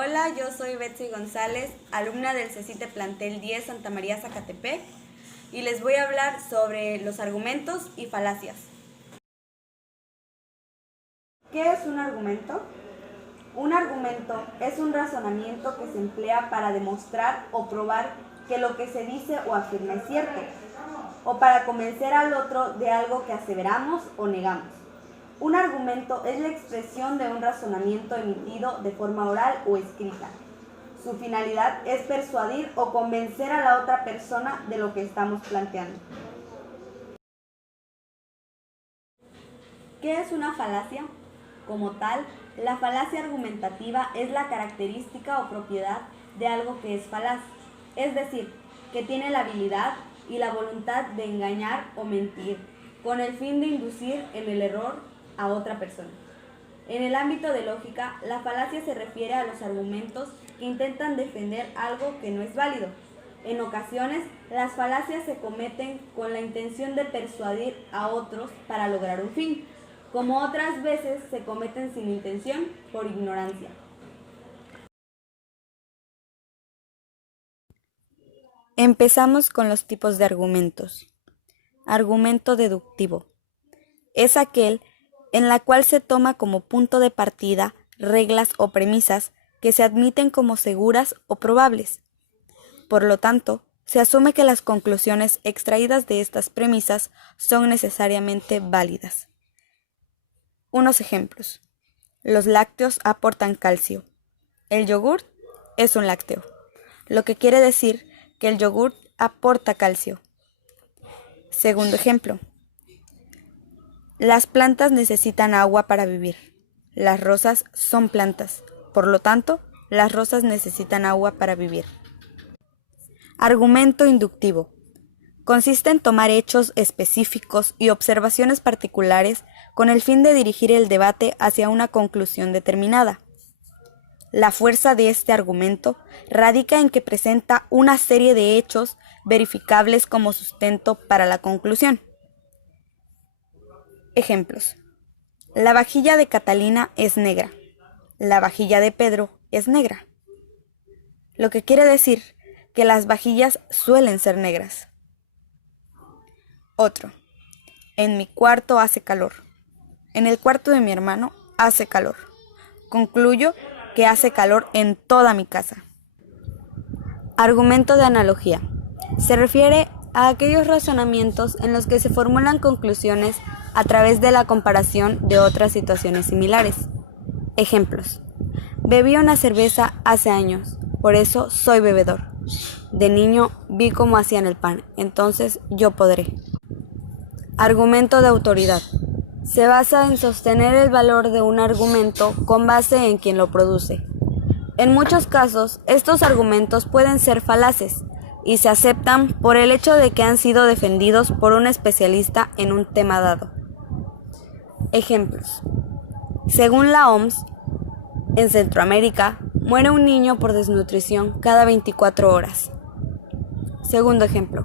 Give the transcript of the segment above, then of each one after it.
Hola, yo soy Betsy González, alumna del CECITE Plantel 10 Santa María Zacatepec, y les voy a hablar sobre los argumentos y falacias. ¿Qué es un argumento? Un argumento es un razonamiento que se emplea para demostrar o probar que lo que se dice o afirma es cierto, o para convencer al otro de algo que aseveramos o negamos. Un argumento es la expresión de un razonamiento emitido de forma oral o escrita. Su finalidad es persuadir o convencer a la otra persona de lo que estamos planteando. ¿Qué es una falacia? Como tal, la falacia argumentativa es la característica o propiedad de algo que es falaz, es decir, que tiene la habilidad y la voluntad de engañar o mentir, con el fin de inducir en el error a otra persona. En el ámbito de lógica, la falacia se refiere a los argumentos que intentan defender algo que no es válido. En ocasiones, las falacias se cometen con la intención de persuadir a otros para lograr un fin, como otras veces se cometen sin intención por ignorancia. Empezamos con los tipos de argumentos. Argumento deductivo. Es aquel en la cual se toma como punto de partida reglas o premisas que se admiten como seguras o probables. Por lo tanto, se asume que las conclusiones extraídas de estas premisas son necesariamente válidas. Unos ejemplos. Los lácteos aportan calcio. El yogur es un lácteo, lo que quiere decir que el yogur aporta calcio. Segundo ejemplo. Las plantas necesitan agua para vivir. Las rosas son plantas, por lo tanto, las rosas necesitan agua para vivir. Argumento inductivo. Consiste en tomar hechos específicos y observaciones particulares con el fin de dirigir el debate hacia una conclusión determinada. La fuerza de este argumento radica en que presenta una serie de hechos verificables como sustento para la conclusión. Ejemplos. La vajilla de Catalina es negra. La vajilla de Pedro es negra. Lo que quiere decir que las vajillas suelen ser negras. Otro. En mi cuarto hace calor. En el cuarto de mi hermano hace calor. Concluyo que hace calor en toda mi casa. Argumento de analogía. Se refiere a aquellos razonamientos en los que se formulan conclusiones a través de la comparación de otras situaciones similares. Ejemplos. Bebí una cerveza hace años, por eso soy bebedor. De niño vi cómo hacían el pan, entonces yo podré. Argumento de autoridad. Se basa en sostener el valor de un argumento con base en quien lo produce. En muchos casos, estos argumentos pueden ser falaces y se aceptan por el hecho de que han sido defendidos por un especialista en un tema dado. Ejemplos. Según la OMS, en Centroamérica muere un niño por desnutrición cada 24 horas. Segundo ejemplo.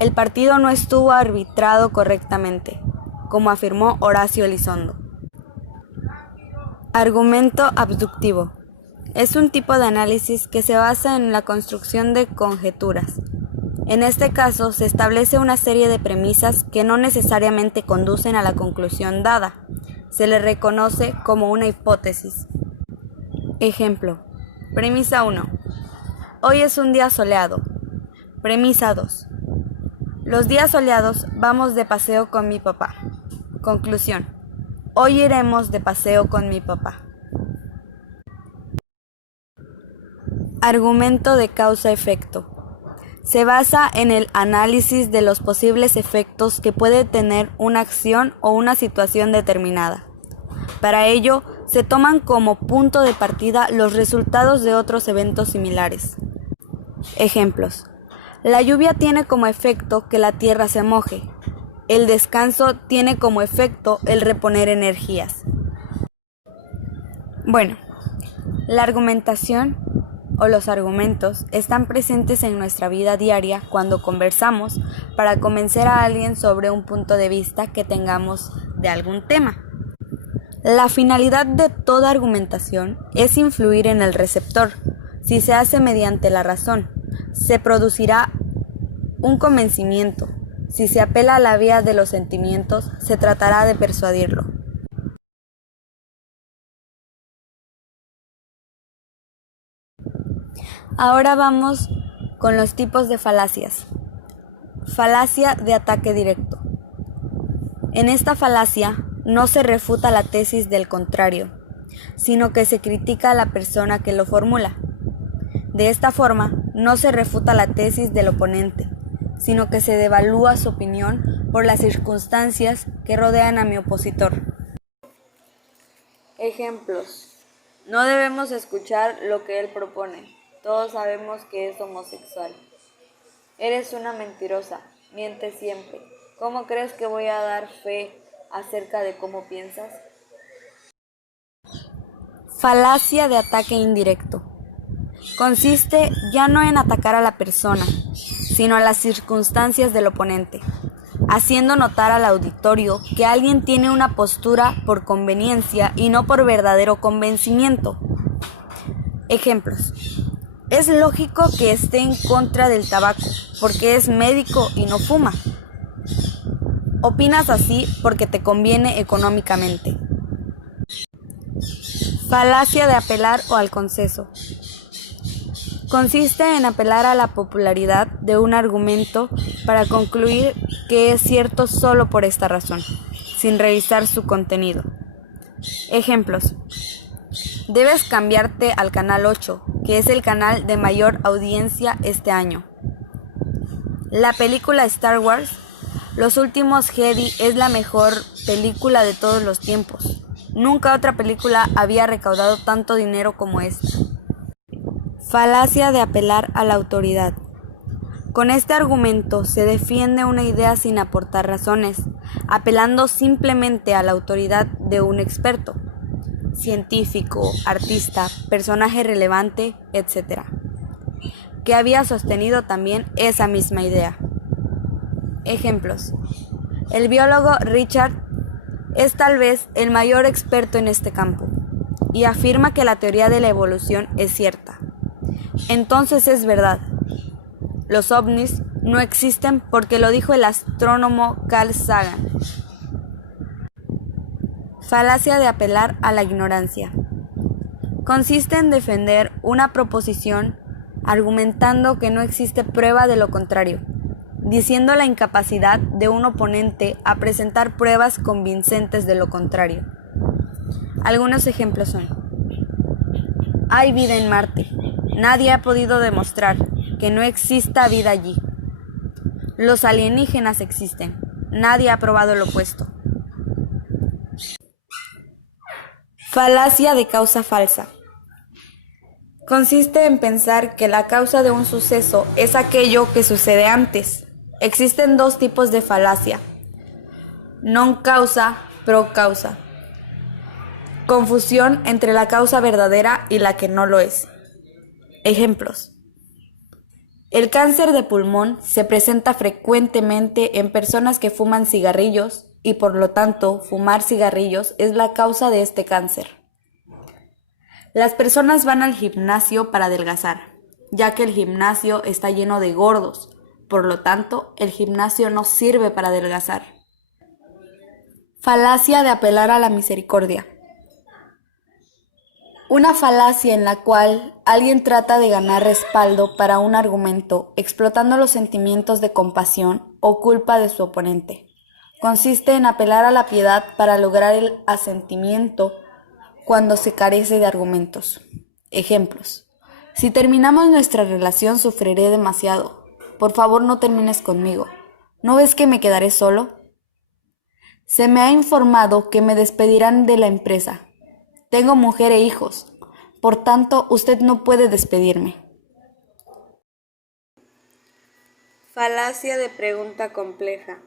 El partido no estuvo arbitrado correctamente, como afirmó Horacio Elizondo. Argumento abductivo. Es un tipo de análisis que se basa en la construcción de conjeturas. En este caso, se establece una serie de premisas que no necesariamente conducen a la conclusión dada. Se le reconoce como una hipótesis. Ejemplo. Premisa 1. Hoy es un día soleado. Premisa 2. Los días soleados vamos de paseo con mi papá. Conclusión. Hoy iremos de paseo con mi papá. Argumento de causa-efecto. Se basa en el análisis de los posibles efectos que puede tener una acción o una situación determinada. Para ello, se toman como punto de partida los resultados de otros eventos similares. Ejemplos. La lluvia tiene como efecto que la tierra se moje. El descanso tiene como efecto el reponer energías. Bueno, la argumentación o los argumentos están presentes en nuestra vida diaria cuando conversamos para convencer a alguien sobre un punto de vista que tengamos de algún tema. La finalidad de toda argumentación es influir en el receptor. Si se hace mediante la razón, se producirá un convencimiento. Si se apela a la vía de los sentimientos, se tratará de persuadirlo. Ahora vamos con los tipos de falacias. Falacia de ataque directo. En esta falacia no se refuta la tesis del contrario, sino que se critica a la persona que lo formula. De esta forma, no se refuta la tesis del oponente, sino que se devalúa su opinión por las circunstancias que rodean a mi opositor. Ejemplos. No debemos escuchar lo que él propone. Todos sabemos que es homosexual. Eres una mentirosa, mientes siempre. ¿Cómo crees que voy a dar fe acerca de cómo piensas? Falacia de ataque indirecto. Consiste ya no en atacar a la persona, sino a las circunstancias del oponente, haciendo notar al auditorio que alguien tiene una postura por conveniencia y no por verdadero convencimiento. Ejemplos. Es lógico que esté en contra del tabaco, porque es médico y no fuma. Opinas así porque te conviene económicamente. Falacia de apelar o al consenso. Consiste en apelar a la popularidad de un argumento para concluir que es cierto solo por esta razón, sin revisar su contenido. Ejemplos. Debes cambiarte al canal 8, que es el canal de mayor audiencia este año. La película Star Wars, Los Últimos Jedi, es la mejor película de todos los tiempos. Nunca otra película había recaudado tanto dinero como esta. Falacia de apelar a la autoridad. Con este argumento se defiende una idea sin aportar razones, apelando simplemente a la autoridad de un experto, científico, artista, personaje relevante, etc., que había sostenido también esa misma idea. Ejemplos. El biólogo Richard es tal vez el mayor experto en este campo y afirma que la teoría de la evolución es cierta. Entonces es verdad. Los ovnis no existen porque lo dijo el astrónomo Carl Sagan. Falacia de apelar a la ignorancia. Consiste en defender una proposición argumentando que no existe prueba de lo contrario, diciendo la incapacidad de un oponente a presentar pruebas convincentes de lo contrario. Algunos ejemplos son: hay vida en Marte. Nadie ha podido demostrar que no exista vida allí. Los alienígenas existen. Nadie ha probado lo opuesto. Falacia de causa falsa. Consiste en pensar que la causa de un suceso es aquello que sucede antes. Existen dos tipos de falacia: non causa, pro causa. Confusión entre la causa verdadera y la que no lo es. Ejemplos. El cáncer de pulmón se presenta frecuentemente en personas que fuman cigarrillos y por lo tanto fumar cigarrillos es la causa de este cáncer. Las personas van al gimnasio para adelgazar, ya que el gimnasio está lleno de gordos, por lo tanto el gimnasio no sirve para adelgazar. Falacia de apelar a la misericordia. Una falacia en la cual alguien trata de ganar respaldo para un argumento explotando los sentimientos de compasión o culpa de su oponente. Consiste en apelar a la piedad para lograr el asentimiento cuando se carece de argumentos. Ejemplos. Si terminamos nuestra relación sufriré demasiado. Por favor, no termines conmigo. ¿No ves que me quedaré solo? Se me ha informado que me despedirán de la empresa. Tengo mujer e hijos. Por tanto, usted no puede despedirme. Falacia de pregunta compleja.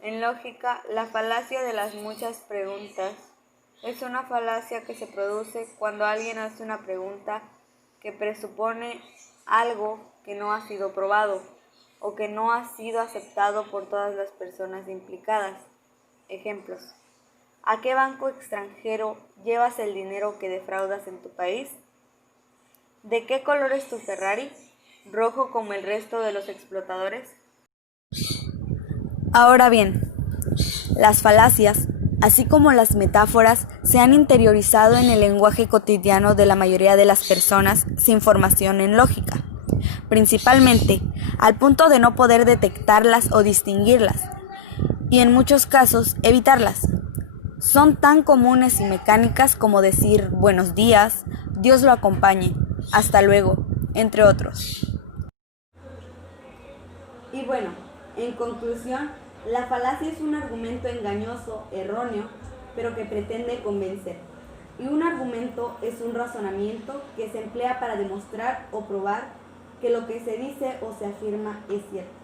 En lógica, la falacia de las muchas preguntas es una falacia que se produce cuando alguien hace una pregunta que presupone algo que no ha sido probado o que no ha sido aceptado por todas las personas implicadas. Ejemplos. ¿A qué banco extranjero llevas el dinero que defraudas en tu país? ¿De qué color es tu Ferrari? ¿Rojo como el resto de los explotadores? Ahora bien, las falacias, así como las metáforas, se han interiorizado en el lenguaje cotidiano de la mayoría de las personas sin formación en lógica, principalmente al punto de no poder detectarlas o distinguirlas, y en muchos casos evitarlas. Son tan comunes y mecánicas como decir buenos días, Dios lo acompañe, hasta luego, entre otros. Y bueno, en conclusión, la falacia es un argumento engañoso, erróneo, pero que pretende convencer. Y un argumento es un razonamiento que se emplea para demostrar o probar que lo que se dice o se afirma es cierto.